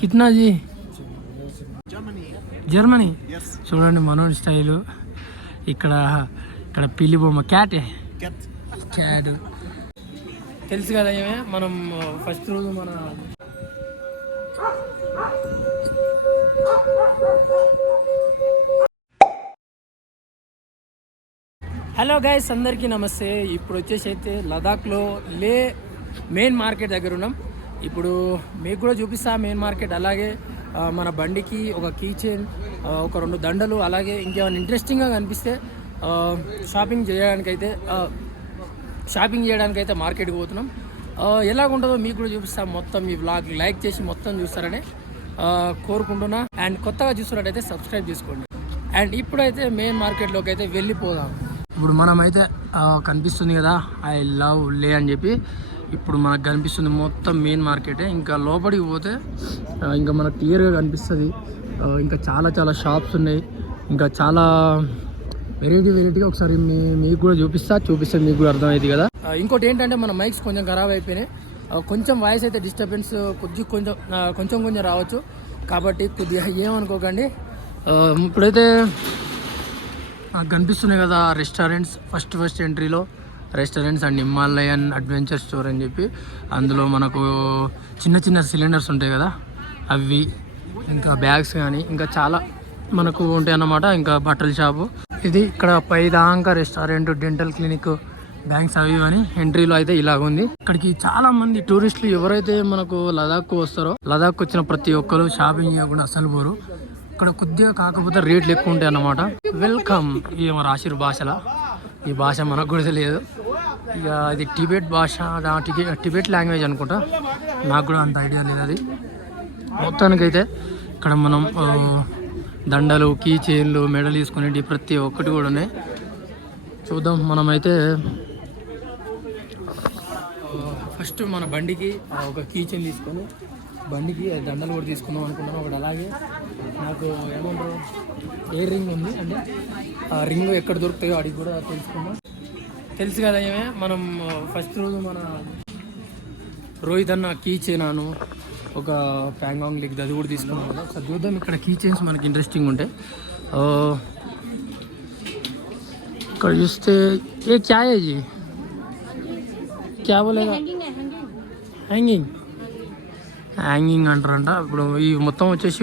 కిత్నా G Germany చూడండి మనోడి style. ఇక్కడ ఇక్కడ పిల్లి బొమ్మ క్యాట్ తెలుసు కదా ఏమే. మనం ఫస్ట్ రోజు మన హలో గైస్, అందరికీ నమస్తే. ఇప్పుడు వచ్చేసి అయితే లదాఖ్లో లే మెయిన్ మార్కెట్ దగ్గర ఉన్నాం. ఇప్పుడు మీకు కూడా చూపిస్తా మెయిన్ మార్కెట్. అలాగే మన బండికి ఒక కీ చైన్, ఒక 2 దండలు, అలాగే ఇంకేమైనా ఇంట్రెస్టింగ్గా కనిపిస్తే షాపింగ్ చేయడానికైతే మార్కెట్కి పోతున్నాం. ఎలాగుంటుందో మీకు కూడా చూపిస్తాం. మొత్తం ఈ వ్లాగ్ లైక్ చేసి మొత్తం చూస్తారని కోరుకుంటున్నా. అండ్ కొత్తగా చూస్తున్నట్టయితే సబ్స్క్రైబ్ చేసుకోండి. అండ్ ఇప్పుడైతే మెయిన్ మార్కెట్లోకి అయితే వెళ్ళిపోదాం. ఇప్పుడు మనమైతే కనిపిస్తుంది కదా ఐ లవ్ లే అని చెప్పి. ఇప్పుడు మనకు కనిపిస్తుంది మొత్తం మెయిన్ మార్కెటే. ఇంకా లోపలికి పోతే ఇంకా మనకు క్లియర్గా కనిపిస్తుంది. ఇంకా చాలా చాలా షాప్స్ ఉన్నాయి. ఇంకా చాలా వెరైటీగా ఒకసారి మీకు కూడా చూపిస్తే మీకు కూడా అర్థమవుతుంది కదా. ఇంకోటి ఏంటంటే మన మైక్స్ కొంచెం ఖరాబ్ అయిపోయినాయి. కొంచెం వాయిస్ అయితే డిస్టర్బెన్స్ కొంచెం రావచ్చు. కాబట్టి కొద్దిగా ఏమనుకోకండి. ఇప్పుడైతే కనిపిస్తున్నాయి కదా రెస్టారెంట్స్. ఫస్ట్ ఎంట్రీలో restaurants and Himalayan adventure store అని చెప్పి. అందులో మనకు చిన్న సిలిండర్స్ ఉంటాయి కదా అవి, ఇంకా బ్యాగ్స్ కానీ ఇంకా చాలా మనకు ఉంటాయి అన్నమాట. ఇంకా బట్టల షాపు ఇది. ఇక్కడ పైదాకా రెస్టారెంట్, డెంటల్ క్లినిక్, బ్యాంక్స్ అవి అని ఎంట్రీలో అయితే ఇలాగుంది. ఇక్కడికి చాలా మంది టూరిస్టులు ఎవరైతే మనకు లదాఖ్కు వస్తారో, లదాఖ్కు వచ్చిన ప్రతి ఒక్కరు షాపింగ్ చేయకుండా అసలు పోరు. ఇక్కడ కొద్దిగా కాకపోతే రేట్లు ఎక్కువ ఉంటాయి అన్నమాట. వెల్కమ్. ఇది మన రాసిరు భాషలా. ఈ భాష మనకు కూడా తెలియదు. ఇక ఇది టిబెట్ భాష, టిబెట్ లాంగ్వేజ్ అనుకుంటా. నాకు కూడా అంత ఐడియా లేదు అది. మొత్తానికైతే ఇక్కడ మనం దండలు, కీ చైన్లు, మెడలు తీసుకునేవి ప్రతి ఒక్కటి కూడా ఉన్నాయి. చూద్దాం. మనమైతే ఫస్ట్ మన బండికి ఒక కీ చైన్ తీసుకొని బండికి దండలు కూడా తీసుకుందాం అనుకుంటున్నాం ఒకటి. అలాగే నాకు ఏమంటారు ఏ రింగ్ ఉంది అంటే ఆ రింగ్ ఎక్కడ దొరుకుతాయో అడిగి కూడా తెలుసుకుందాం. తెలుసు కదా ఏమే. మనం ఫస్ట్ రోజు మన రోహిత్ అన్న కీ చైనాను ఒక ప్యాంగాంగ్ లిగ్ అది కూడా తీసుకున్నాం కదా. ఒకసారి చూద్దాం. ఇక్కడ కీ చైన్స్ మనకి ఇంట్రెస్టింగ్ ఉంటాయి. ఇక్కడ చూస్తే ఏ క్యా है जी क्या बोलेगा హ్యాంగింగ్ అంటారంట. ఇప్పుడు ఈ మొత్తం వచ్చేసి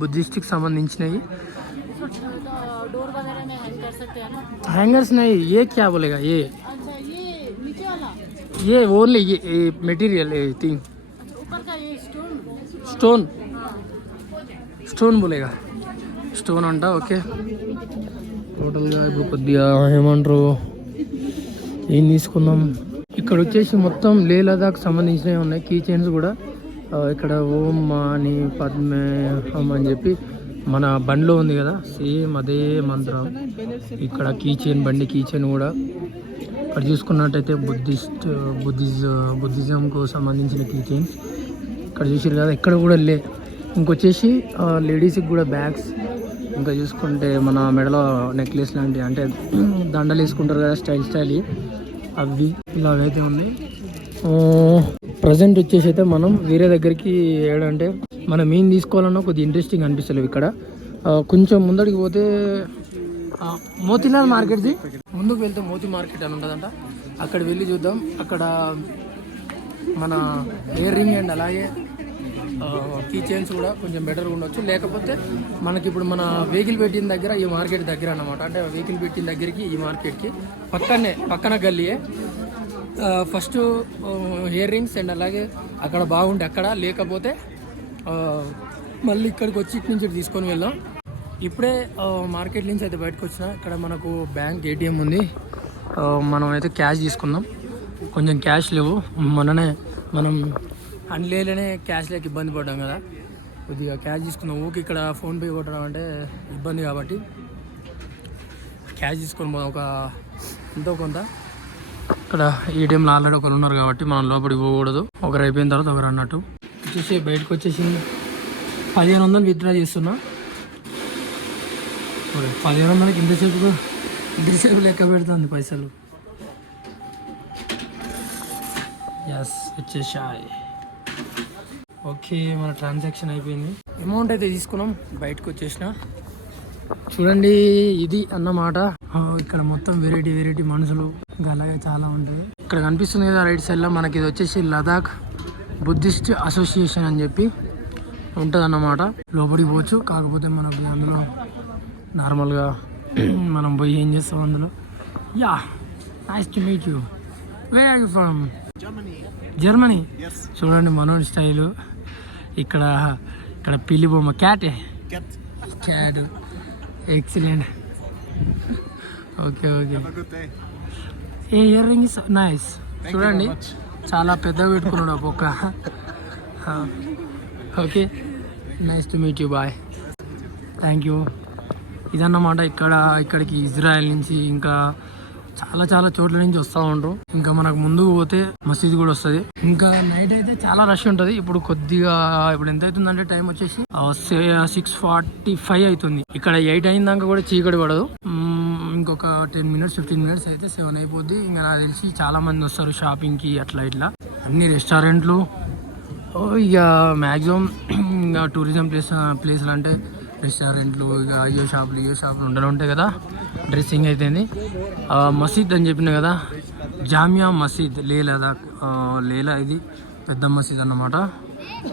బుద్ధిస్ట్కి సంబంధించినవి. हैंगर्स नहीं, ये क्या बोलेगा ये ओनली ये मटेरियल थिंग స్టోన్ बोलेगा స్టోన్ అంట. ఓకే. టోటల్గా ఇప్పుడు కొద్దిగా ఏమంటారు ఏం తీసుకుందాం. ఇక్కడ వచ్చేసి మొత్తం లే లదాఖ్ సంబంధించినవి ఉన్నాయి కీ చైన్స్ కూడా. ఇక్కడ ఓం అని పద్మే హమ్ అని చెప్పి మన బండిలో ఉంది కదా, సేమ్ అదే మంత్రం. ఇక్కడ కీ చైన్, బండి కీ చైన్ కూడా. ఇక్కడ చూసుకున్నట్టయితే బుద్ధిజంకు సంబంధించిన కీ చైన్స్ ఇక్కడ చూసారు కదా. ఇక్కడ కూడా ఇంకొచ్చేసి లేడీస్కి కూడా బ్యాగ్స్. ఇంకా చూసుకుంటే మన మెడలో నెక్లెస్ లాంటివి అంటే దండలు వేసుకుంటారు కదా స్టైల్ అవి ఇలాగైతే ఉన్నాయి. ప్రజెంట్ వచ్చేసి అయితే మనం వేరే దగ్గరికి ఏడంటే మనం ఏం తీసుకోవాలన్నా కొద్దిగా ఇంట్రెస్టింగ్ అనిపిస్తలేవు. ఇక్కడ కొంచెం ముందడికి పోతే మోతీలాల్ మార్కెట్ది ముందుకు వెళ్తే మోతీ మార్కెట్ అని ఉంటుందంట. అక్కడ వెళ్ళి చూద్దాం. అక్కడ మన ఇయర్ రింగ్ అండ్ అలాగే కీ చైన్స్ కూడా కొంచెం బెటర్గా ఉండొచ్చు. లేకపోతే మనకి ఇప్పుడు మన వెహికల్ పెట్టిన దగ్గర ఈ మార్కెట్ దగ్గర అన్నమాట. అంటే వెహికల్ పెట్టిన దగ్గరికి ఈ మార్కెట్కి పక్కన గల్లీయే. ఫస్ట్ ఇయర్ రింగ్స్ అండ్ అలాగే అక్కడ బాగుంటే అక్కడ, లేకపోతే మళ్ళీ ఇక్కడికి వచ్చి ఇటు నుంచి తీసుకొని వెళ్దాం. ఇప్పుడే మార్కెట్ నుంచి అయితే బయటకు వచ్చిన. ఇక్కడ మనకు బ్యాంక్ ఏటీఎం ఉంది. మనం అయితే క్యాష్ తీసుకుందాం. కొంచెం క్యాష్ లేవు. మొన్ననే మనం అన్లేనే క్యాష్ లేక ఇబ్బంది పడ్డాం కదా. కొద్దిగా క్యాష్ తీసుకున్నాం. ఊరికి ఇక్కడ ఫోన్పే కొట్టడం అంటే ఇబ్బంది కాబట్టి క్యాష్ తీసుకొని పోదాం. ఒక ఎంతో కొంత ఇక్కడ ఏటీఎంలో ఆల్రెడీ ఒకరు ఉన్నారు కాబట్టి మనం లోపలికి పోకూడదు. ఒకరు అయిపోయిన తర్వాత ఒకరు అన్నట్టు వచ్చేసి బయటకు వచ్చేసి 1500 విత్డ్రా చేస్తున్నా. 1500కి ఇంతసేపు లెక్క పెడుతుంది పైసలు. ఎస్ వచ్చేసాయి. ఓకే, మన ట్రాన్సాక్షన్ అయిపోయింది. అమౌంట్ అయితే తీసుకున్నాం, బయటకు వచ్చేసిన. చూడండి, ఇది అన్నమాట. ఇక్కడ మొత్తం వెరైటీ మనుషులు ఇంకా అలాగే చాలా ఉంటాయి. ఇక్కడ కనిపిస్తుంది కదా రైట్ సైడ్ లో మనకి, ఇది వచ్చేసి లదాఖ్ బుద్ధిస్ట్ అసోసియేషన్ అని చెప్పి ఉంటుంది అన్నమాట. లోపలికి పోవచ్చు, కాకపోతే మనకు అందులో నార్మల్గా మనం పోయి ఏం చేస్తాం అందులో. Yeah, nice to meet you. Where are you from? Germany. చూడండి మనోజ్ స్టైలు. ఇక్కడ పిల్లి బొమ్మ, cat. Excellent. Okay. A earrings nice. చూడండి చాలా పెద్దగా పెట్టుకున్నాడు ఒక్క. Okay, nice to meet you, bye, thank you. ఇదన్నమాట. ఇక్కడికి ఇజ్రాయెల్ నుంచి ఇంకా చాలా చోట్ల నుంచి వస్తూ ఉంటారు. ఇంకా మనకు ముందుకు పోతే మసీద్ కూడా వస్తుంది. ఇంకా నైట్ అయితే చాలా రష్ ఉంటుంది. ఇప్పుడు ఎంత అవుతుందంటే టైం వచ్చేసి 6:45 అవుతుంది. ఇక్కడ 8 అయిన కూడా చీకటి పడదు. ఇంకొక 10 minutes 15 minutes అయితే 7 అయిపోద్ది. ఇంకా నాకు తెలిసి చాలా మంది వస్తారు షాపింగ్ కి, అట్లా ఇట్లా. అన్ని రెస్టారెంట్లు, ఇక మ్యాక్సిమం ఇంకా టూరిజం ప్లేస్లు అంటే రెస్టారెంట్లు, ఇక అయ్యో షాపులు ఉంటాయి కదా. డ్రెస్సింగ్ అయితేంది. మసీద్ అని చెప్పిన కదా, జామియా మసీద్ లదాఖ్. ఇది పెద్ద మసీద్ అన్నమాట.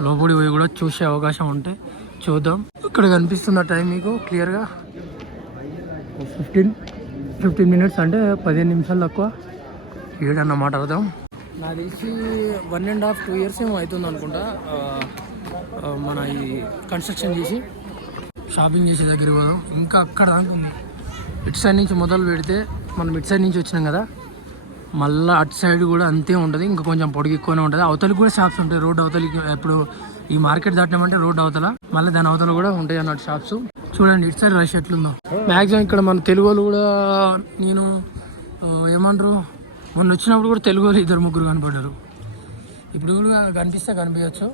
లోపలికి పోయి కూడా చూసే అవకాశం ఉంటే చూద్దాం. ఇక్కడ కనిపిస్తున్న టైం మీకు క్లియర్గా 15 minutes అంటే 15 నిమిషాలు తక్కువ. 7 అన్నమాట అర్థం. నాకు తెలిసి 1.5-2 years ఏమో అవుతుంది అనుకుంటా మన ఈ కన్స్ట్రక్షన్ చేసి. షాపింగ్ చేసే దగ్గర పోదాం. ఇంకా అక్కడ దాకా ఉంది. ఇటు సైడ్ నుంచి మొదలు పెడితే, మనం ఇటు సైడ్ నుంచి వచ్చినాం కదా, మళ్ళీ అటు సైడ్ కూడా అంతే ఉంటుంది. ఇంకా కొంచెం పొడిగి ఎక్కువనే ఉంటుంది. అవతలికి కూడా షాప్స్ ఉంటాయి. రోడ్ అవతలికి ఇప్పుడు ఈ మార్కెట్ దాటినామంటే రోడ్ అవతల, మళ్ళీ దాని అవతల కూడా ఉంటాయి అన్నట్టు షాప్స్. చూడండి ఇటు సైడ్ రష్ ఎట్లుందో. మ్యాక్సిమం ఇక్కడ మన తెలుగు వాళ్ళు కూడా, నేను ఏమంటారు, మొన్న వచ్చినప్పుడు కూడా తెలుగు వాళ్ళు 2-3 కనపడ్డారు. ఇప్పుడు కూడా కనిపించవచ్చు.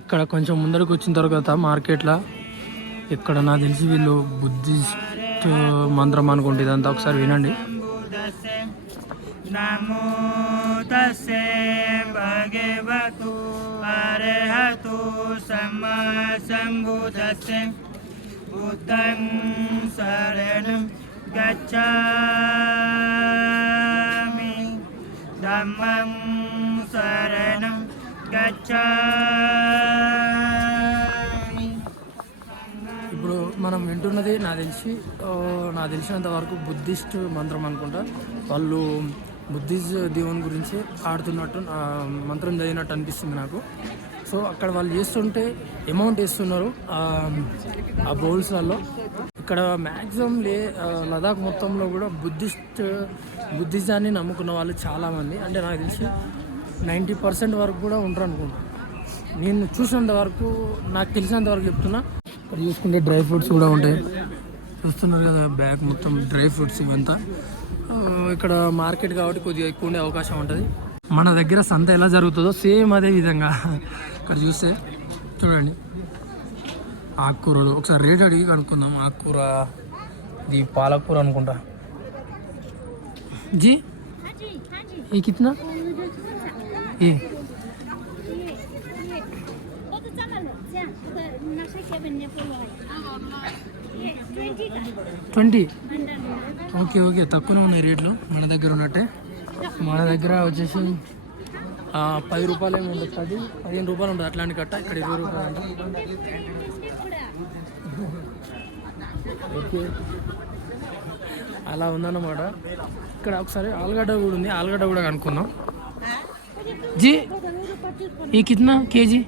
ఇక్కడ కొంచెం ముందరకు వచ్చిన తర్వాత మార్కెట్లో, ఇక్కడ నాకు తెలిసి వీళ్ళు బుద్ధిస్ట్ మంత్రం అనుకుంటే ఇదంతా. ఒకసారి వినండి. నమో తస్సే భగవతు అర్హతు సమ్మా సంబుద్దస్సే బుద్ధం శరణం గచ్ఛామి ధమ్మం శరణం గచ్ఛామి. ఇప్పుడు మనం వింటున్నది నాకు తెలిసినంత వరకు బుద్ధిస్ట్ మంత్రం అనుకుంటా. వాళ్ళు బుద్ధిస్ట్ దేవుని గురించి ఆడుతున్నట్టు, మంత్రం చదివినట్టు అనిపిస్తుంది నాకు. సో అక్కడ వాళ్ళు చేస్తుంటే అమౌంట్ వేస్తున్నారు ఆ బౌల్స్లలో. ఇక్కడ మ్యాక్సిమం లదాఖ్ మొత్తంలో కూడా బుద్ధిజాన్ని నమ్ముకున్న వాళ్ళు చాలామంది, అంటే నాకు తెలిసి 90% వరకు కూడా ఉంటారు అనుకుంటా. నేను చూసినంత వరకు, నాకు తెలిసినంత వరకు చెప్తున్నా. ఇక్కడ చూసుకుంటే డ్రై ఫ్రూట్స్ కూడా ఉంటాయి. చూస్తున్నారు కదా బ్యాగ్ మొత్తం డ్రై ఫ్రూట్స్ ఇవంతా. ఇక్కడ మార్కెట్ కాబట్టి కొద్దిగా ఎక్కువ ఉండే అవకాశం ఉంటుంది. మన దగ్గర సంత ఎలా జరుగుతుందో సేమ్ అదే విధంగా ఇక్కడ చూస్తే చూడండి. ఆకుకూరలు ఒకసారి రేట్ అడిగి కనుక్కుందాం. ఆకుకూర ఇది పాలకూర అనుకుంటా. G A కిतना A 20. ఓకే తక్కువనే ఉన్నాయి రేట్లు మన దగ్గర ఉన్నట్టే. మన దగ్గర వచ్చేసి 10 రూపాయలు ఏమి ఉండదు, 15 రూపాయలు ఉంటుంది అట్లాంటి కట్ట. ఇక్కడ 20 రూపాయలు అంట. ఓకే, అలా ఉందన్నమాట. ఇక్కడ ఒకసారి ఆలుగడ్డ కూడా ఉంది, ఆలుగడ్డ కూడా కనుక్కున్నాం. జీ ये कितना केजी?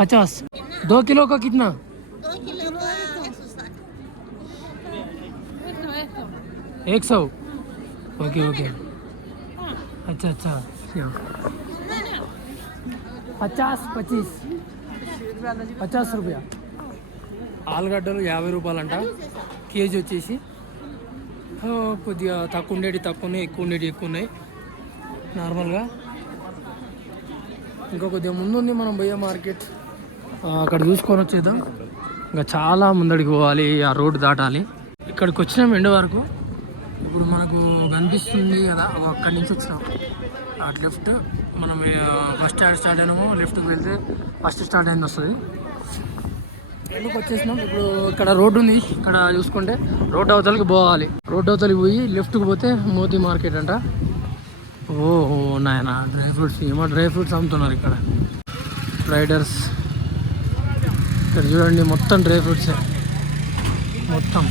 50. 2 किलो का कितना? 100. ओके अच्छा 50 रुपया. ఆలుగడ్డలు 50 రూపాయలు అంట కేజీ. వచ్చేసి కొద్దిగా తక్కువ ఉండేవి తక్కువ, ఎక్కువ ఉండేవి ఎక్కువ ఉన్నాయి నార్మల్గా. ఇంకా కొద్దిగా ముందుంది మనం పోయే మార్కెట్, అక్కడ చూసుకొని వచ్చేద్దాం. ఇంకా చాలా ముందడికి పోవాలి, ఆ రోడ్డు దాటాలి. ఇక్కడికి వచ్చినాం ఎండ వరకు. ఇప్పుడు మనకు కనిపిస్తుంది కదా, అక్కడి నుంచి వచ్చినాం. అటు లెఫ్ట్ మనం ఫస్ట్ స్టార్ట్ అయినాము, లెఫ్ట్కి వెళ్తే ఫస్ట్ స్టార్ట్ అయింది వస్తుంది. ఎందుకు వచ్చేసినాం ఇప్పుడు. ఇక్కడ రోడ్డు ఉంది, ఇక్కడ చూసుకుంటే రోడ్డు అవతలకి పోవాలి. రోడ్డు అవతలకి పోయి లెఫ్ట్కి పోతే మోతీ మార్కెట్ అంట. ఓహో నాయన డ్రై ఫ్రూట్స్, ఏమో డ్రై ఫ్రూట్స్ అమ్ముతున్నారు ఇక్కడ. రైడర్స్ ఇక్కడ చూడండి, మొత్తం డ్రై ఫ్రూట్సే మొత్తం.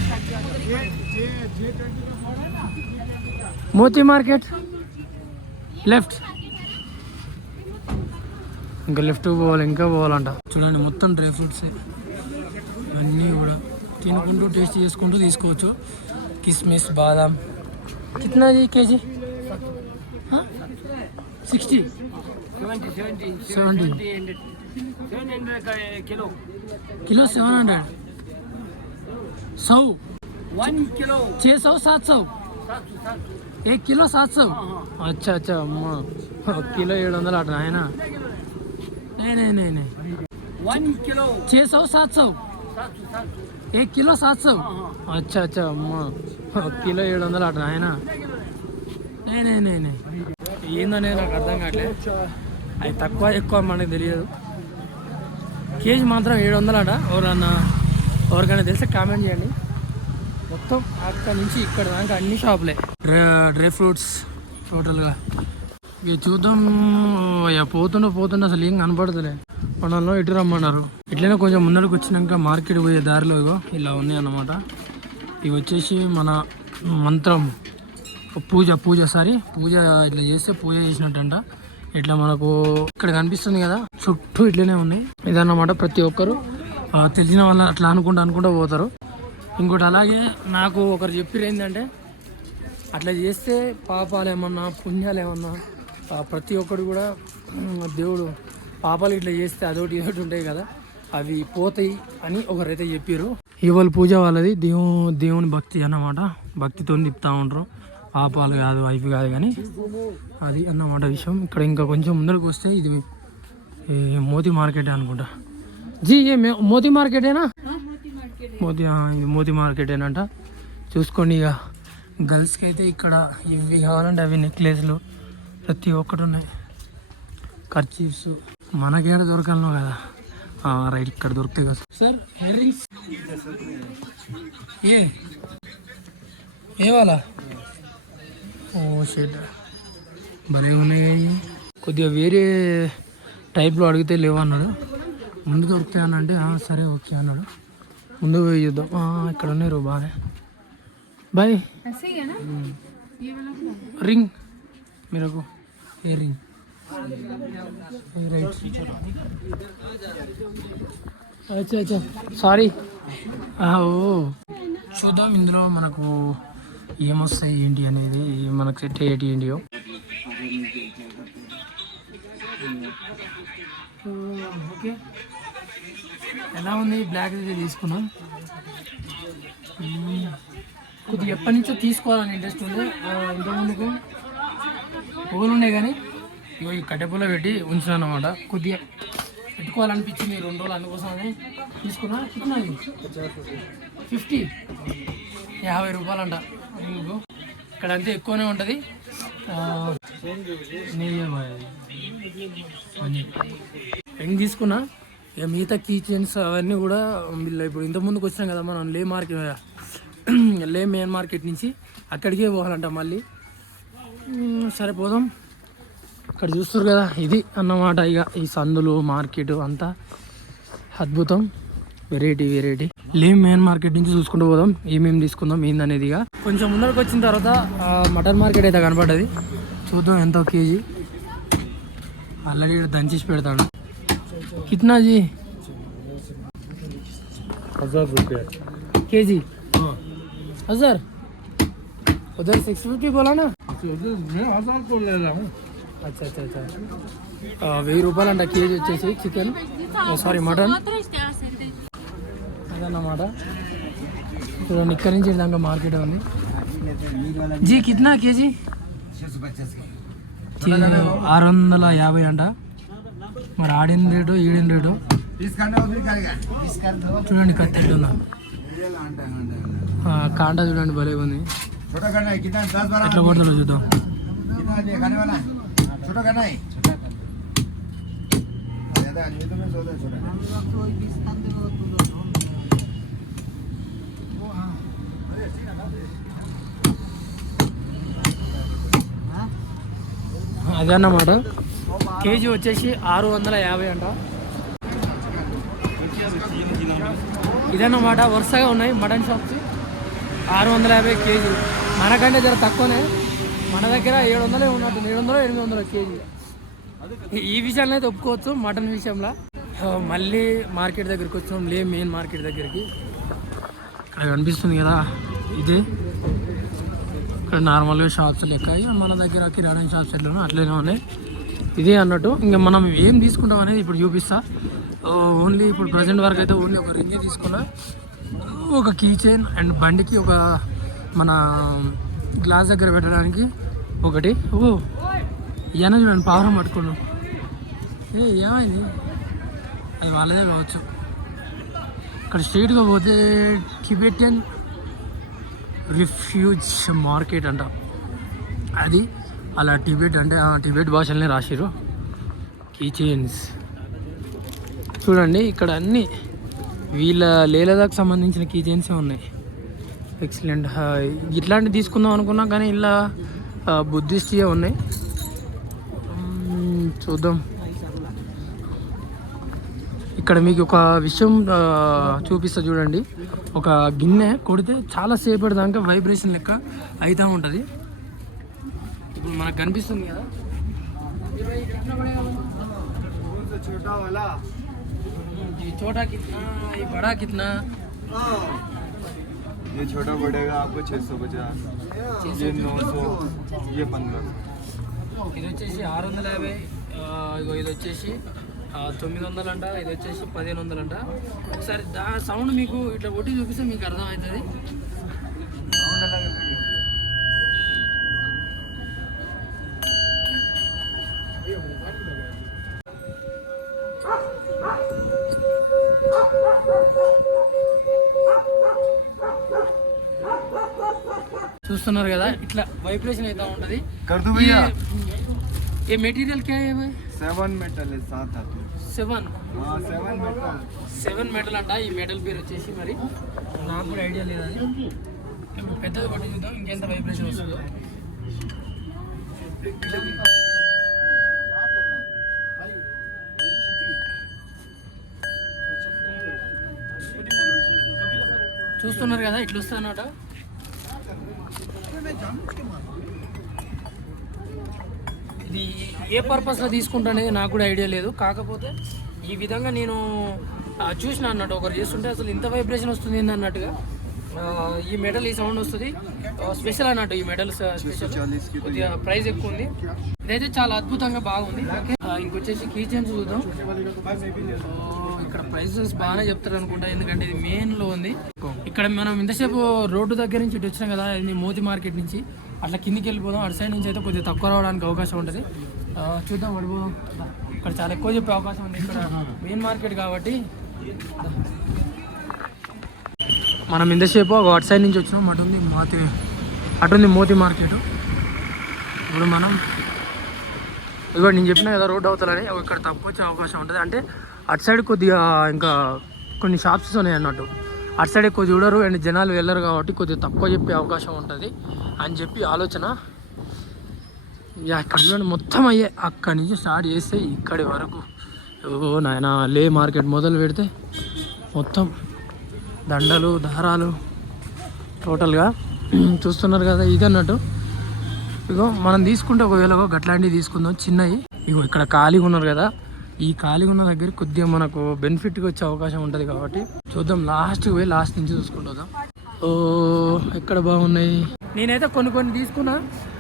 మోతీ మార్కెట్ లెఫ్ట్, ఇంకా లెఫ్ట్ పోవాలి, ఇంకా పోవాలంట. చూడండి మొత్తం డ్రై ఫ్రూట్సే అన్నీ కూడా. తినుకుంటూ టేస్ట్ చేసుకుంటూ తీసుకోవచ్చు. కిస్మిస్, బాదాం. కిतना जी केजी? 60 70 kilo 700 100 1 kilo 600 700 1 kilo 700. अच्छा अच्छा अम्मा किलो 700 అట ఆయన. नहीं 1 किलो 600 700 1 किलो 700. अच्छा अच्छा अम्मा किलो 700 అట ఆయన. नहीं ఏందనేది నాకు అర్థం కావట్లేదు. అది తక్కువ ఎక్కువ మనకు తెలియదు. కేజీ మాత్రం 700 అట. ఎవరికైనా తెలిస్తే కామెంట్ చేయండి. మొత్తం అక్కడ నుంచి ఇక్కడ దాకా అన్ని షాపులే డ్రై ఫ్రూట్స్ టోటల్గా. ఇక చూద్దాం. పోతుండే అసలు ఏం కనపడదులే. మనల్లో ఇటు రమ్మన్నారు. ఇట్లనే కొంచెం ముందరకు వచ్చినాక మార్కెట్ పోయే దారిలో ఇగో ఇలా ఉన్నాయి అన్నమాట. ఇవి వచ్చేసి మన మంత్రం పూజ ఇట్లా చేస్తే పూజ చేసినట్టంట. ఇట్లా మనకు ఇక్కడ కనిపిస్తుంది కదా, చుట్టూ ఇట్లనే ఉన్నాయి. ఇదన్నమాట. ప్రతి ఒక్కరు తెలిసిన వాళ్ళ అట్లా అనుకుంటా పోతారు. ఇంకోటి అలాగే నాకు ఒకరు చెప్పారు ఏంటంటే, అట్లా చేస్తే పాపాలు ఏమన్నా పుణ్యాలు ఏమన్నా ప్రతి ఒక్కరు కూడా దేవుడు పాపాలు ఇట్లా చేస్తే అదొకటి ఇదొకటి ఉంటాయి కదా, అవి పోతాయి అని ఒకరైతే చెప్పారు. ఇవాళ పూజ వాళ్ళది దేవుని భక్తి అన్నమాట. భక్తితో తిప్పుతూ ఉంటారు. పాపాలు కాదు అవి కాదు కానీ అది అన్నమాట విషయం. ఇక్కడ ఇంకా కొంచెం ముందరకు వస్తే ఇది మోతీ మార్కెట్ అనుకుంటా. G A Moti మార్కెటేనా? ఇది మోతీ మార్కెటేనంట. చూసుకోండి. ఇక గర్ల్స్కి అయితే ఇక్కడ ఇవి కావాలంటే అవి నెక్లెస్లు ప్రతి ఒక్కటి ఉన్నాయి. కర్చీఫ్స్ మనకేడ దొరకాలనో కదా. రైట్, ఇక్కడ దొరుకుతాయి కదా సార్. ఇయర్ రింగ్స్ ఏ వాళ్ళ? ఓ షెడ్ భలే ఉన్నాయి. కొద్దిగా వేరే టైప్లో అడిగితే లేవు అన్నాడు. ముందు దొరుకుతాయి అని అంటే సరే ఓకే అన్నాడు. ముందు పోయి చూద్దాం. ఇక్కడ ఉన్నాయి బాగా. బాయ్ రింగ్ मेरे ఇయర్ రింగ్ రైట్. అచ్చా అచ్చా సారీ. ఓ చూద్దాం ఇందులో మనకు ఏమొస్తాయి ఏంటి అనేది, మనకు సెట్ అయ్యేటి ఏంటియో. ఓకే ఎలా ఉంది? బ్లాక్ అయితే తీసుకున్నాం. కొద్దిగా ఎప్పటి నుంచో తీసుకోవాలని ఇంట్రెస్ట్ ఉంది. ఇంతకుముందుకు పువ్వులు ఉన్నాయి కానీ ఇవి ఈ కట్టెపుల్లో పెట్టి ఉంచాను అన్నమాట. కొద్దిగా పెట్టుకోవాలనిపించింది 2 రోజులు, అందుకోసమని తీసుకున్నా. చిన్నది 50 రూపాయలంట. ఇక్కడ అంతే ఎక్కువనే ఉంటుంది. పెన్ తీసుకున్నా. ఇక మిగతా కీ చైన్స్ అవన్నీ కూడా ఇప్పుడు ఇంతకుముందుకు వచ్చినాం కదా మనం లే మెయిన్ మార్కెట్ నుంచి అక్కడికే పోవాలంట మళ్ళీ. సరే పోదాం. ఇక్కడ చూస్తారు కదా, ఇది అన్నమాట. ఇక ఈ సందులు మార్కెట్ అంతా అద్భుతం. వెరైటీ లే మెయిన్ మార్కెట్ నుంచి చూసుకుంటూ పోదాం. ఏమేమి తీసుకుందాం ఏందనేది. ఇక కొంచెం ముందరకు వచ్చిన తర్వాత మటన్ మార్కెట్ అయితే కనపడ్డది. చూద్దాం ఎంతో కేజీ. ఆల్రెడీ ఇక్కడ దంచేసి పెడతాడు. కిतना जी? 1000 रुपये केजी. 1000 उधर 650 बोला ना. मैं 1000 को ले रहा हूँ. अच्छा 1000 రూపాయలంట కేజీ వచ్చేసి చికెన్, సారీ మటన్ అదన్నమాట. చూడండి ఇక్కడి నుంచి దాకా మార్కెట్ ఉంది. G కిतना KG? 650 అంట. మరి ఆడిన రేటు ఈడిన రేటు చూడండి. కత్తి ఎట్లుందా, కాంటా చూడండి భలే ఉంది. ఎట్లా కొడతారో చూద్దాం. అదే అన్నమాట. కేజీ వచ్చేసి 650 అంట. ఇదన్నమాట, వరుసగా ఉన్నాయి మటన్ షాప్స్. 650 కేజీ. మనకంటే జర తక్కువనే, మన దగ్గర 700 ఉన్నట్టు, 700 800 కేజీ. ఈ విషయాన్ని అయితే ఒప్పుకోవచ్చు. మటన్ విషయంలో మళ్ళీ మార్కెట్ దగ్గరికి వచ్చాం, మెయిన్ మార్కెట్ దగ్గరికి. ఇక్కడ కనిపిస్తుంది కదా, ఇది ఇక్కడ నార్మల్గా షాప్స్ లెక్క. మన దగ్గర కిరాణా షాప్స్ ఎట్లా అట్లనే ఉన్నాయి. ఇదే అన్నట్టు. ఇంకా మనం ఏం తీసుకుంటాం అనేది ఇప్పుడు చూపిస్తా. ఓన్లీ ఇప్పుడు ప్రజెంట్ వరకు అయితే ఓన్లీ ఒక రింగ్ తీసుకున్నా, ఒక కీ చైన్ అండ్ బండికి ఒక మన గ్లాస్ దగ్గర పెట్టడానికి ఒకటి. ఇవన్నీ చూడండి, పావురం పట్టుకున్నాం. ఏమైంది, అది వాళ్ళదే కావచ్చు. ఇక్కడ స్ట్రైట్గా పోతే టిబెటియన్ రిఫ్యూజ్ మార్కెట్ అంట. అది అలా టిబెట్ అంటే టిబెట్ భాషలనే రాసిరు. కీ చైన్స్ చూడండి, ఇక్కడ అన్నీ వీళ్ళ లేలదాకు సంబంధించిన కీ చైన్సే ఉన్నాయి. ఎక్సలెంట్. ఇట్లాంటివి తీసుకుందాం అనుకున్నా కానీ ఇలా బుద్ధిస్ట్యే ఉన్నాయి. చూద్దాం. ఇక్కడ మీకు ఒక విషయం చూపిస్తా చూడండి. ఒక గిన్నె కొడితే చాలా సేపటి దాకా వైబ్రేషన్ లెక్క అవుతూ ఉంటుంది. ఇప్పుడు మనకు కనిపిస్తుంది కదా, ఈ छोटा कितना, ये बड़ा कितना? ये छोटा पड़ेगा आपको 650, ये 900, ये 1500. ఇది వచ్చేసి 650. ఇది వచ్చేసి 900 అంట. ఇది వచ్చేసి 1500 అంట. ఒకసారి సౌండ్ మీకు ఇట్లా కొట్టి చూపిస్తే మీకు అర్థమవుతుంది. చూస్తున్నారు కదా, ఇట్లా వైబ్రేషన్ అయితే ఉంటది. ये मटेरियल क्या है भाई? 7 मेटल है, 7 धातु. 7 मेटल. 7 మెటల్ అంట. ఈ మెటల్ పేరు వచ్చేసి మరి నాకు కూడా ఐడియా లేదు. అది పెద్దది కొట్టి చూద్దాం ఇంకెంత వైబ్రేషన్ వస్తుందో. చూస్తున్నారు కదా, ఇట్లా వస్తుంది అన్నమాట. ఇది ఏ పర్పస్లో తీసుకుంటా అనేది నాకు కూడా ఐడియా లేదు. కాకపోతే ఈ విధంగా నేను చూసిన అన్నట్టు, ఒకరు చేస్తుంటే అసలు ఇంత వైబ్రేషన్ వస్తుంది ఏందన్నట్టుగా. ఈ మెటల్ ఈ సౌండ్ వస్తుంది, స్పెషల్ అన్నట్టు. ఈ మెటల్స్ స్పెషల్, కొద్దిగా ప్రైస్ ఎక్కువ ఉంది. ఇదైతే చాలా అద్భుతంగా బాగుంది. ఇంకొచ్చేసి కీ చైన్స్ చూద్దాం. ఇక్కడ ప్రైసెస్ బాగానే చెప్తారు అనుకుంటా, ఎందుకంటే ఇది మెయిన్లో ఉంది. ఇక్కడ మనం ఇంతసేపు రోడ్డు దగ్గర నుంచి ఇటు వచ్చినాం కదా, ఇది మోతి మార్కెట్ నుంచి అట్లా కిందికి వెళ్ళిపోదాం. అటు సైడ్ నుంచి అయితే కొద్దిగా తక్కువ రావడానికి అవకాశం ఉంటుంది. చూద్దాం, పడిపోదాం. ఇక్కడ చాలా ఎక్కువ చెప్పే అవకాశం ఉంది. ఇక్కడ మెయిన్ మార్కెట్ కాబట్టి మనం ఇంతసేపు అటు సైడ్ నుంచి వచ్చినాం. అటుంది మోతి మార్కెట్. ఇప్పుడు మనం ఇదిగో నేను చెప్పిన కదా రోడ్డు అవతలని, ఇక్కడ తక్కువ వచ్చే అవకాశం ఉంటుంది. అంటే అటు సైడ్ కొద్దిగా ఇంకా కొన్ని షాప్స్ ఉన్నాయి అన్నట్టు. అటు సైడ్ ఎక్కువ చూడరు అండ్ జనాలు వెళ్ళరు కాబట్టి కొద్దిగా తక్కువ చెప్పే అవకాశం ఉంటుంది అని చెప్పి ఆలోచన. ఇక్కడ చూడండి, మొత్తం అయ్యే అక్కడి నుంచి స్టార్ట్ చేస్తే ఇక్కడి వరకు. నాయన లే మార్కెట్ మొదలు పెడితే మొత్తం దండలు దారాలు టోటల్గా చూస్తున్నారు కదా. ఇది అన్నట్టు ఇగో మనం తీసుకుంటే ఒకవేళ గట్లాంటివి తీసుకుందాం చిన్నవి. ఇగో ఇక్కడ ఖాళీగా ఉన్నారు కదా, ఈ ఖాళీగా ఉన్న దగ్గర కొద్దిగా మనకు బెనిఫిట్గా వచ్చే అవకాశం ఉంటుంది కాబట్టి చూద్దాం. లాస్ట్కి పోయి లాస్ట్ నుంచి చూసుకుంటాం. ఎక్కడ బాగున్నాయి. నేనైతే కొన్ని తీసుకున్నా,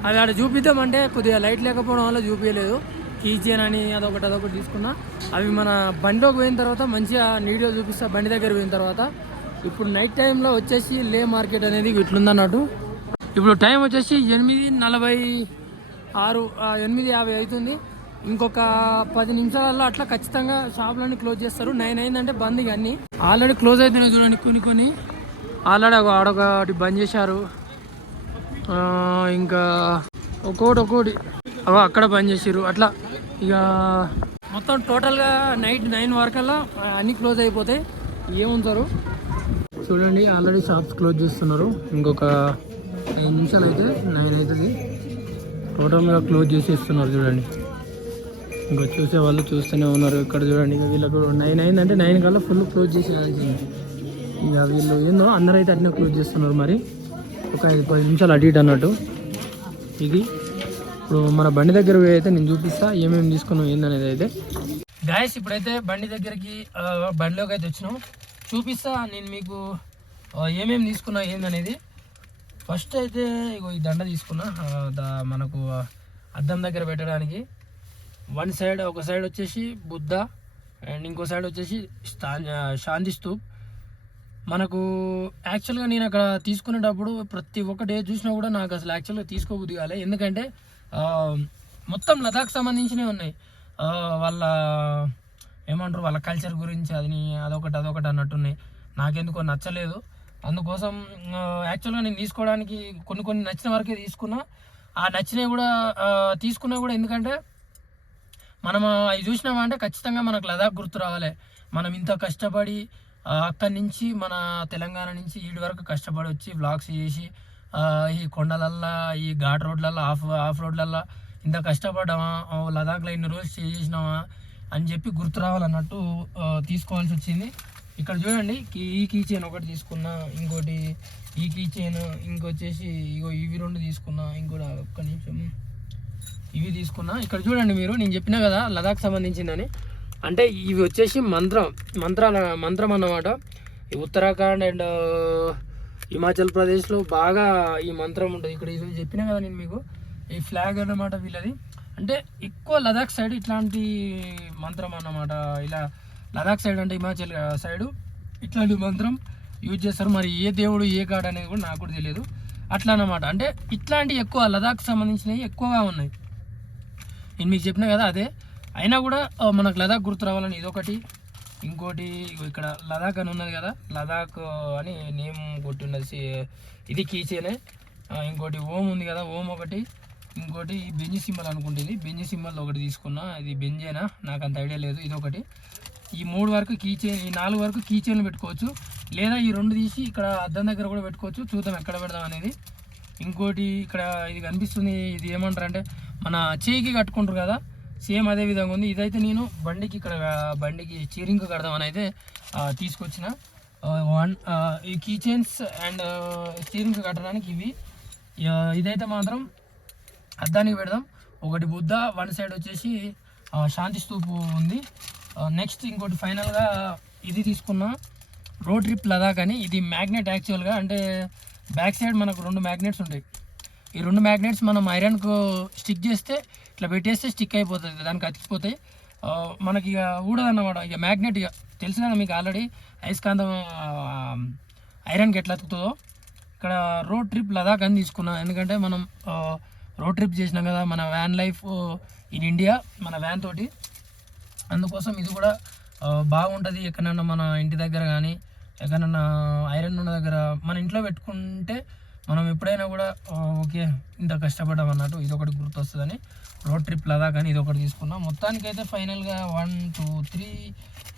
అవి ఆడ చూపిద్దామంటే కొద్దిగా లైట్ లేకపోవడం వల్ల చూపించలేదు. కీ చైన్ అని అదొకటి తీసుకున్నా. అవి మన బండిలోకి పోయిన తర్వాత మంచిగా నీట్గా చూపిస్తా బండి దగ్గర పోయిన తర్వాత. ఇప్పుడు నైట్ టైంలో వచ్చేసి లే మార్కెట్ అనేది ఇట్లుందన్నట్టు. ఇప్పుడు టైం వచ్చేసి 8:46, 8:50 అవుతుంది. ఇంకొక 10 నిమిషాలలో అట్లా ఖచ్చితంగా షాపులన్నీ క్లోజ్ చేస్తారు. 9 అయిందంటే బంద్. ఇక అన్నీ ఆల్రెడీ క్లోజ్ అవుతున్నాయి చూడండి. కొన్ని ఆల్రెడీ ఆడొకటి బంద్ చేశారు. ఇంకా ఒక్కోటి అక్కడ బంద్ చేసారు. అట్లా ఇక మొత్తం టోటల్గా నైట్ 9 వరకల్లా అన్నీ క్లోజ్ అయిపోతాయి. ఏముంటారు చూడండి, ఆల్రెడీ షాప్స్ క్లోజ్ చేస్తున్నారు. ఇంకొక 5 నిమిషాలు అయితే 9 అవుతుంది. టోటల్గా క్లోజ్ చేసేస్తున్నారు చూడండి. ఇంకా చూసే వాళ్ళు చూస్తూనే ఉన్నారు. ఇక్కడ చూడండి, ఇక వీళ్ళకు 9 అయిందంటే 9 కల్లా ఫుల్ క్లోజ్ చేసేయాల్సింది. ఇక వీళ్ళు ఏందో అందరూ అయితే అట్నే క్లోజ్ చేస్తున్నారు. మరి ఒక 5-10 నిమిషాలు అటు ఇటు అన్నట్టు. ఇది ఇప్పుడు మన బండి దగ్గర అయితే నేను చూపిస్తా ఏమేమి తీసుకున్నాం ఏందనేది. అయితే గాయస్ ఇప్పుడైతే బండి దగ్గరికి బండిలోకి అయితే వచ్చినాం. చూపిస్తా నేను మీకు ఏమేమి తీసుకున్నా ఏందనేది. ఫస్ట్ అయితే ఇగో ఈ దండ తీసుకున్నా, మనకు అద్దం దగ్గర పెట్టడానికి. ఒక సైడ్ వచ్చేసి బుద్ధ అండ్ ఇంకో సైడ్ వచ్చేసి శాంతి స్తూప్. మనకు యాక్చువల్గా నేను అక్కడ తీసుకునేటప్పుడు ప్రతి ఒక్కటి చూసినా కూడా నాకు అసలు యాక్చువల్గా తీసుకోబుద్ది కాలే. ఎందుకంటే మొత్తం లదాఖ్ సంబంధించినవి ఉన్నాయి. వాళ్ళ ఏమంటారు, వాళ్ళ కల్చర్ గురించి అదొకటి అన్నట్టున్నాయి. నాకెందుకో నచ్చలేదు. అందుకోసం యాక్చువల్గా నేను తీసుకోవడానికి కొన్ని నచ్చిన వరకే తీసుకున్నా. ఆ నచ్చినవి కూడా తీసుకున్నా కూడా ఎందుకంటే మనం అవి చూసినామంటే ఖచ్చితంగా మనకు లదాఖ్ గుర్తు రావాలి. మనం ఇంత కష్టపడి అక్కడి నుంచి మన తెలంగాణ నుంచి ఈడి వరకు కష్టపడి వచ్చి వ్లాగ్స్ చేసి ఈ కొండలల్లో ఈ ఘాట్ రోడ్లల్లో ఆఫ్ రోడ్లల్లో ఇంత కష్టపడ్డామా, లదాఖ్లో ఇన్ని రోజులు చేసినామా అని చెప్పి గుర్తు రావాలన్నట్టు తీసుకోవాల్సి వచ్చింది. ఇక్కడ చూడండి, ఈ కీ చైన్ ఒకటి తీసుకున్నా, ఇంకోటి ఈ కీ చైన్, ఇంకొచ్చేసి ఇగో ఇవి 2 తీసుకున్నా, ఇంకోటి ఒక్క నిమిషం ఇవి తీసుకున్నా. ఇక్కడ చూడండి మీరు, నేను చెప్పినా కదా లదాఖ్ సంబంధించిందని. అంటే ఇవి వచ్చేసి మంత్రం అన్నమాట. ఈ ఉత్తరాఖండ్ అండ్ హిమాచల్ ప్రదేశ్లో బాగా ఈ మంత్రం ఉంటుంది. ఇక్కడ ఇది చెప్పినా కదా నేను మీకు, ఈ ఫ్లాగ్ అన్నమాట వీళ్ళది. అంటే ఎక్కువ లదాఖ్ సైడ్ ఇట్లాంటి మంత్రం అన్నమాట. ఇలా లదాఖ్ సైడ్ అంటే హిమాచల్ సైడు ఇట్లాంటి మంత్రం యూజ్ చేస్తారు. మరి ఏ దేవుడు ఏ గాడ్ అనేది కూడా నాకు కూడా తెలియదు. అట్లా అన్నమాట. అంటే ఇట్లాంటి ఎక్కువ లదాఖ్ సంబంధించినవి ఎక్కువగా ఉన్నాయి. నేను మీకు చెప్పినా కదా అదే. అయినా కూడా మనకు లదాఖ్ గుర్తు రావాలని ఇదొకటి. ఇంకోటి ఇక్కడ లదాఖ్ అని ఉన్నది కదా, లదాఖ్ అని నేమ్ కొట్టున్నది. ఇది కీచేనే. ఇంకోటి ఓం ఉంది కదా, ఓం ఒకటి. ఇంకోటి బెంజ్ సింబల్ అనుకుంటుంది. బెంజ్ సింబల్ ఒకటి తీసుకున్నా. ఇది బెంజేనా నాకు అంత ఐడియా లేదు. ఇదొకటి. ఈ 3 వరకు కీచైన్, ఈ 4 వరకు కీచైన్లు పెట్టుకోవచ్చు. లేదా ఈ 2 తీసి ఇక్కడ అద్దం దగ్గర కూడా పెట్టుకోవచ్చు. చూద్దాం ఎక్కడ పెడదాం అనేది. ఇంకోటి ఇక్కడ ఇది కనిపిస్తుంది, ఇది ఏమంటారు అంటే మన చేయికి కట్టుకుంటారు కదా, సేమ్ అదే విధంగా ఉంది. ఇదైతే నేను బండికి స్టీరింగ్ కడదామని అయితే తీసుకొచ్చిన. ఈ కీ చైన్స్ అండ్ స్టీరింగ్ కట్టడానికి ఇవి. ఇదైతే మాత్రం అద్దానికి పెడదాం. ఒకటి బుద్ధ, 1 సైడ్ వచ్చేసి శాంతి స్తూపు ఉంది. నెక్స్ట్ ఇంకోటి ఫైనల్గా ఇది తీసుకున్నా, రోడ్ ట్రిప్ లదాఖ్ అని. ఇది మ్యాగ్నెట్ యాక్చువల్గా. అంటే బ్యాక్ సైడ్ మనకు 2 మ్యాగ్నెట్స్ ఉంటాయి. ఈ 2 మ్యాగ్నెట్స్ మనం ఐరన్కు స్టిక్ చేస్తే ఇట్లా పెట్టేస్తే స్టిక్ అయిపోతుంది, దానికి అతికిపోతాయి. మనకి ఇక ఊడదన్నమాట. ఇక మ్యాగ్నెట్ ఇక తెలుసు కదా మీకు ఆల్రెడీ, అయస్కాంతం ఐరన్కి ఎట్లా అతుకుతుందో. ఇక్కడ రోడ్ ట్రిప్ లదాఖ్ అని తీసుకున్నాం. ఎందుకంటే మనం రోడ్ ట్రిప్ చేసినాం కదా మన వ్యాన్ లైఫ్ ఇన్ ఇండియా, మన వ్యాన్ తోటి. అందుకోసం ఇది కూడా బాగుంటుంది. ఎక్కడన్నా మన ఇంటి దగ్గర కానీ ఎక్కడన్నా ఐరన్ ఉన్న దగ్గర మన ఇంట్లో పెట్టుకుంటే మనం ఎప్పుడైనా కూడా ఓకే ఇంత కష్టపడ్డాం అన్నట్టు ఇదొకటి గుర్తొస్తుందని రోడ్ ట్రిప్ లదాఖ్ అని ఇదొకటి తీసుకున్నాం. మొత్తానికైతే ఫైనల్గా 1 2 3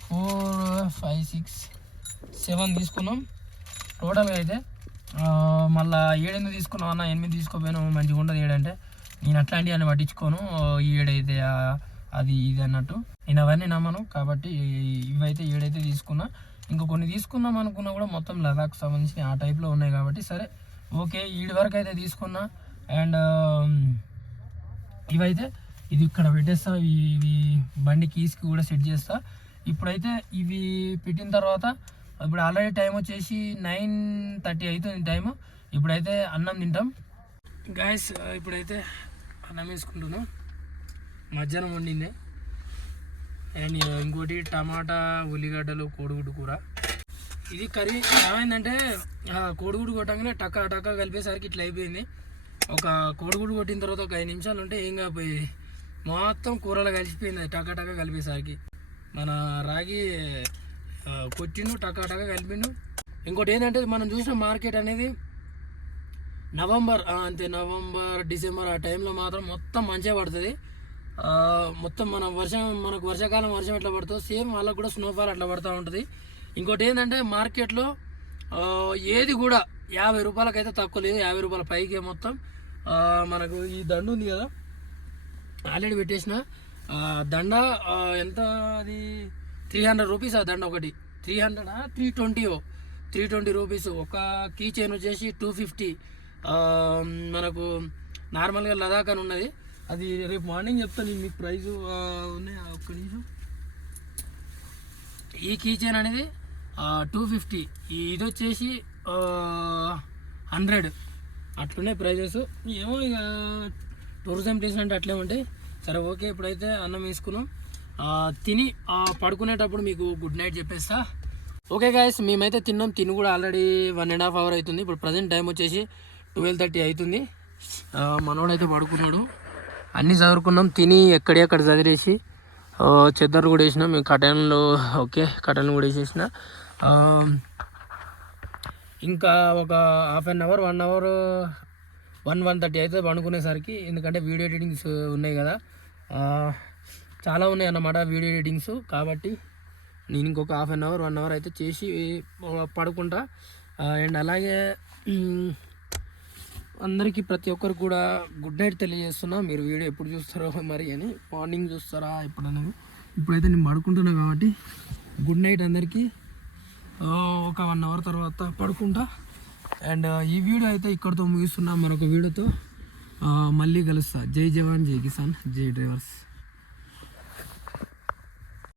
4 5 6 7 తీసుకున్నాం టోటల్గా అయితే. మళ్ళీ 7 తీసుకున్నాం అన్న, 8 తీసుకోపోయాను మంచిగా ఉండదు 7 అంటే. నేను అట్లాంటివి అని పట్టించుకోను. ఈ 7 అయితే అది ఇది అన్నట్టు నేను అవన్నీ నమ్మను. కాబట్టి ఇవైతే 7 అయితే తీసుకున్నా. ఇంకా కొన్ని తీసుకున్నాం అనుకున్నా కూడా మొత్తం లదాఖ్ సంబంధించి ఆ టైప్లో ఉన్నాయి కాబట్టి సరే ఓకే ఈడి వరకు అయితే తీసుకున్నా. అండ్ ఇవైతే ఇది ఇక్కడ పెట్టేస్తా, ఇవి బండి కీస్కి కూడా సెట్ చేస్తా. ఇప్పుడైతే ఇవి పెట్టిన తర్వాత ఇప్పుడు ఆల్రెడీ టైం వచ్చేసి 9:30 అవుతుంది టైము. ఇప్పుడైతే అన్నం తింటాం గాయస్. ఇప్పుడైతే అన్నం వేసుకుంటున్నాం, మధ్యాహ్నం వండిందే. అండ్ ఇంకోటి టమాటా, ఉల్లిగడ్డలు, కోడిగుడ్డు కూర. ఇది కర్రీ ఏమైందంటే కోడిగుడ్డు కొట్టగానే టక్క కలిపేసరికి ఇట్లా అయిపోయింది. ఒక కోడిగుడ్డు కొట్టిన తర్వాత ఒక 5 నిమిషాలు ఉంటే ఏం కాకపోయి మొత్తం కూరలో కలిసిపోయింది టక్క కలిపేసరికి. మన రాగి కొట్టిండు టక్క కలిపిండు. ఇంకోటి ఏంటంటే మనం చూసిన మార్కెట్ అనేది నవంబర్, అంతే నవంబర్ డిసెంబర్ ఆ టైంలో మాత్రం మొత్తం మంచిగా పడుతుంది. మొత్తం మనకు వర్షాకాలం వర్షం ఎట్లా పడుతుందో సేమ్ వాళ్ళకు కూడా స్నోఫాల్ అట్లా పడుతూ ఉంటుంది. ఇంకోటి ఏంటంటే మార్కెట్లో ఏది కూడా 50 రూపాయలకైతే తక్కువ లేదు, 50 రూపాయల పైకే మొత్తం. మనకు ఈ దండ ఉంది కదా ఆల్రెడీ పెట్టేసిన దండ ఎంత అది 300 రూపీస్. ఆ దండ ఒకటి 320 రూపీస్. ఒక కీ చైన్ వచ్చేసి 250. మనకు నార్మల్గా లదాఖ్ అని ఉన్నది, అది రేపు మార్నింగ్ చెప్తాను మీకు ప్రైజు ఉన్నాయి. ఒక్క నిమిషం. ఈ కీ చైన్ అనేది 250, ఇది వచ్చేసి 100. అట్లున్నాయి ప్రైజెస్. ఏమో ఇక టూరిజం ప్లేస్ అంటే అట్లే ఉంటాయి. సరే ఓకే, ఇప్పుడైతే అన్నం వేసుకున్నాం, తిని పడుకునేటప్పుడు మీకు గుడ్ నైట్ చెప్పేస్తా. ఓకే గాయస్, మేమైతే తిన్నాం. తిని కూడా ఆల్రెడీ 1.5 అవర్ అవుతుంది. ఇప్పుడు ప్రజెంట్ టైం వచ్చేసి 12:30 అవుతుంది. మనోడైతే పడుకున్నాడు. అన్నీ చదువుకున్నాం, తిని ఎక్కడెక్కడ చదివేసి చెద్దరు కూడా వేసినాం. మేము కటన్లు కటన్లు కూడా వేసేసిన. ఇంకా ఒక హాఫ్ అన్ అవర్ 1 అవర్ 1:30 అయితే పండుకునేసరికి. ఎందుకంటే వీడియో ఎడిటింగ్స్ ఉన్నాయి కదా, చాలా ఉన్నాయి అన్నమాట వీడియో ఎడిటింగ్స్. కాబట్టి నేను ఇంకొక హాఫ్ అన్ అవర్ 1 అవర్ అయితే చేసి పడుకుంటా. అండ్ అలాగే అందరికీ ప్రతి ఒక్కరికి కూడా గుడ్ నైట్ తెలియజేస్తున్నా. మీరు వీడియో ఎప్పుడు చూస్తారో మరి అని, మార్నింగ్ చూస్తారా ఎప్పుడు అనేది. ఇప్పుడైతే నేను పడుకుంటున్నా కాబట్టి గుడ్ నైట్ అందరికీ. ఒక 1 అవర్ తర్వాత పడుకుంటా. అండ్ ఈ వీడియో అయితే ఇక్కడితో ముగిస్తున్నా. మరొక వీడియోతో మళ్ళీ కలుస్తా. జై జవాన్, జై కిసాన్, జై డ్రైవర్స్.